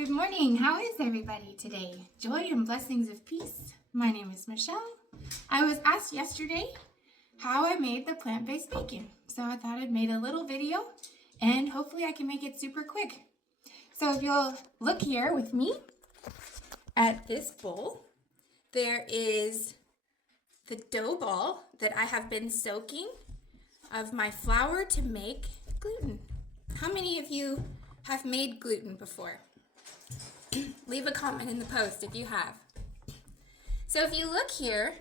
Good morning. How is everybody today? Joy and blessings of peace. My name is Michelle. I was asked yesterday how I made the plant-based bacon. So I thought I'd made a little video and hopefully I can make it super quick. So if you'll look here with me at this bowl, there is the dough ball that I have been soaking of my flour to make gluten. How many of you have made gluten before? Leave a comment in the post if you have. So if you look here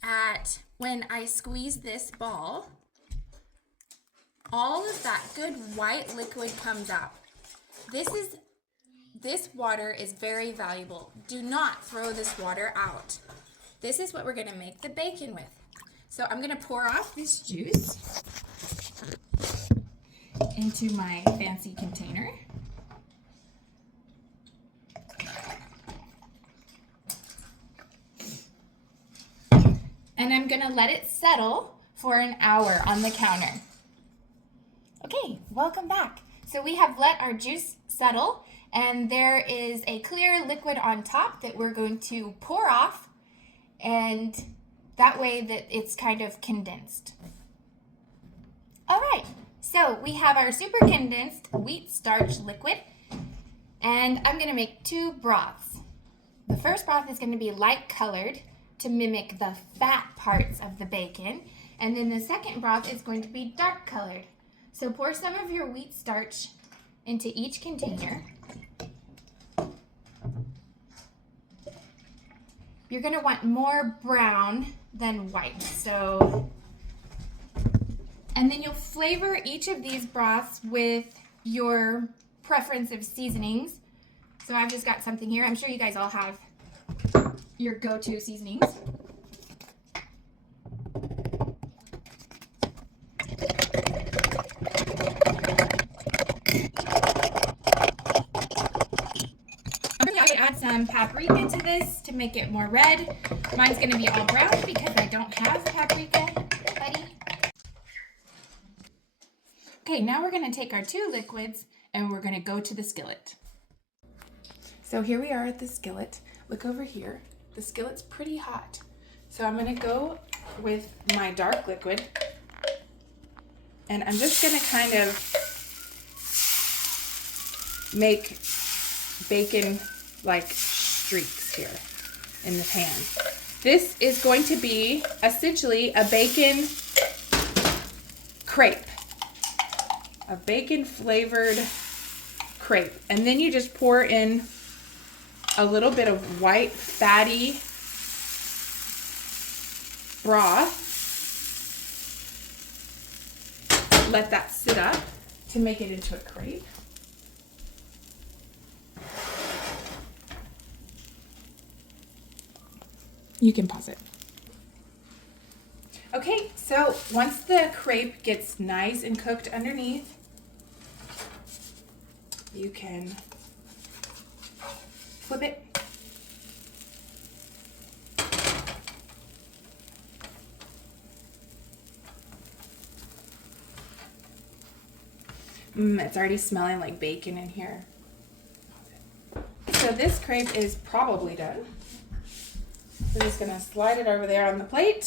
at when I squeeze this ball, all of that good white liquid comes out. This water is very valuable. Do not throw this water out. This is what we're going to make the bacon with. So I'm going to pour off this juice into my fancy container. And I'm gonna let it settle for an hour on the counter. Okay, welcome back. So we have let our juice settle and there is a clear liquid on top that we're going to pour off, and that way that it's kind of condensed. All right, so we have our super condensed wheat starch liquid, and I'm gonna make two broths. The first broth is gonna be light colored to mimic the fat parts of the bacon, and then the second broth is going to be dark colored. So pour some of your wheat starch into each container. You're going to want more brown than white. And then you'll flavor each of these broths with your preference of seasonings. So I've just got something here. I'm sure you guys all have your go-to seasonings. I'm going to add some paprika to this to make it more red. Mine's going to be all brown because I don't have paprika, buddy. Okay, now we're going to take our two liquids and we're going to go to the skillet. So here we are at the skillet. Look over here. The skillet's pretty hot. So I'm going to go with my dark liquid, and I'm just going to kind of make bacon like streaks here in the pan. This is going to be essentially a bacon crepe, a bacon flavored crepe. And then you just pour in a little bit of white fatty broth. Let that sit up to make it into a crepe. You can pause it. Okay, so once the crepe gets nice and cooked underneath, you can flip it. It's already smelling like bacon in here. So this crepe is probably done. We're just gonna slide it over there on the plate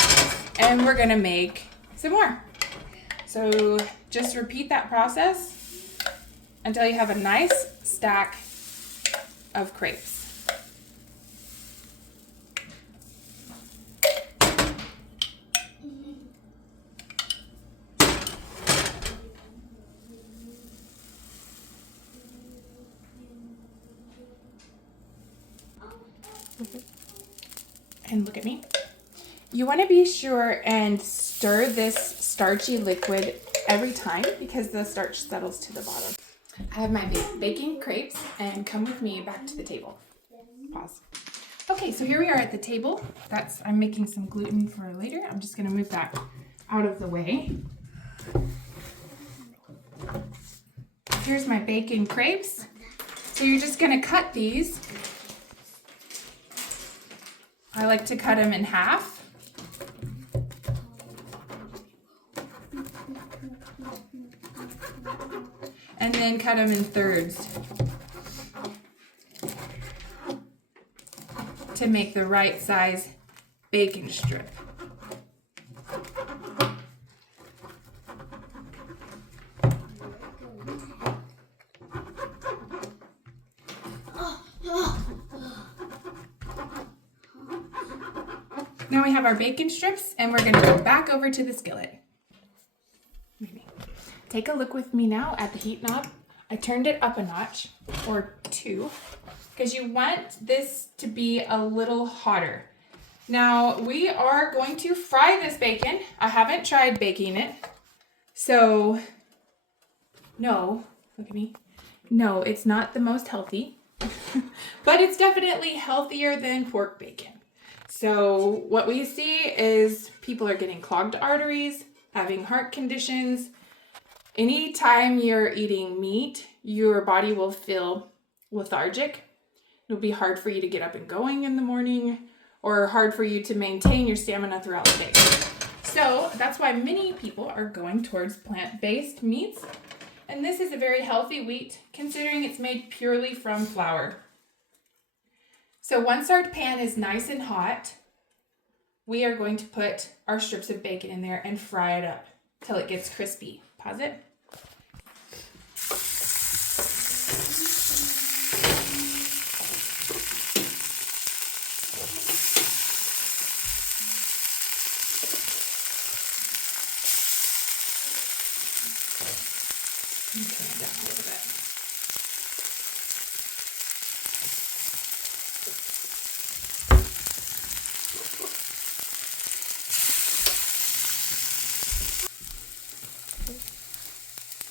and we're gonna make some more. So just repeat that process until you have a nice stack of crepes. And look at me. You want to be sure and stir this starchy liquid every time because the starch settles to the bottom. I have my bacon crepes, and come with me back to the table. Pause. Okay, so here we are at the table. I'm making some gluten for later. I'm just going to move that out of the way. Here's my bacon crepes. So you're just going to cut these. I like to cut them in half. And then cut them in thirds. to make the right size bacon strip. Now we have our bacon strips, and we're gonna go back over to the skillet. Take a look with me now at the heat knob. I turned it up a notch, or 2, because you want this to be a little hotter. Now we are going to fry this bacon. I haven't tried baking it, so no, look at me. No, it's not the most healthy, but it's definitely healthier than pork bacon. So what we see is people are getting clogged arteries, having heart conditions. Anytime you're eating meat, your body will feel lethargic. It'll be hard for you to get up and going in the morning, or hard for you to maintain your stamina throughout the day. So that's why many people are going towards plant-based meats. And this is a very healthy wheat, considering it's made purely from flour. So once our pan is nice and hot, we are going to put our strips of bacon in there and fry it up till it gets crispy. Pause it. Turn it down a little bit.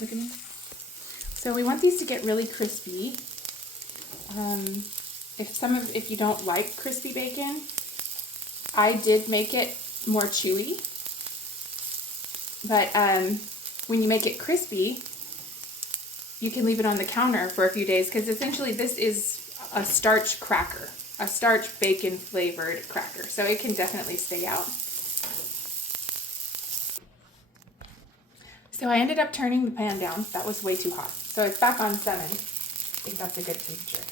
Look at me. So we want these to get really crispy. If you don't like crispy bacon, I did make it more chewy. But when you make it crispy, you can leave it on the counter for a few days, because essentially this is a starch cracker, a starch bacon flavored cracker. So it can definitely stay out. So I ended up turning the pan down. That was way too hot. So it's back on 7. I think that's a good temperature.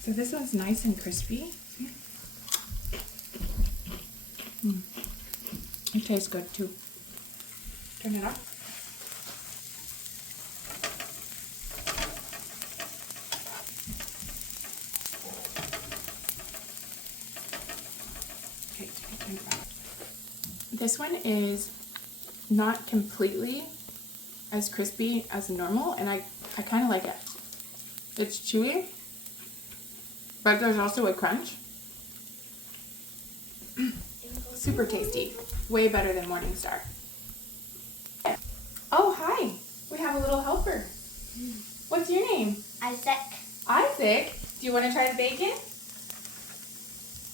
So this one's nice and crispy. It tastes good too. Turn it off. Okay, turn it back. This one is not completely as crispy as normal, and I kind of like it. It's chewy, but there's also a crunch. Super tasty. Way better than Morningstar. Oh, hi. We have a little helper. What's your name? Isaac. Isaac. Do you want to try the bacon?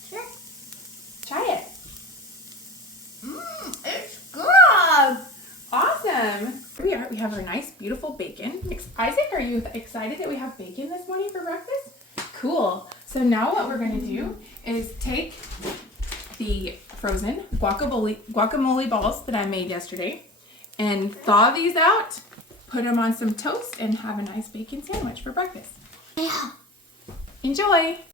Sure. Try it. It's good. Awesome. Here we are. We have our nice, beautiful bacon. Isaac, are you excited that we have bacon this morning for breakfast? Cool. So now what we're going to do is take the frozen guacamole balls that I made yesterday and thaw these out, put them on some toast, and have a nice bacon sandwich for breakfast. Yeah. Enjoy!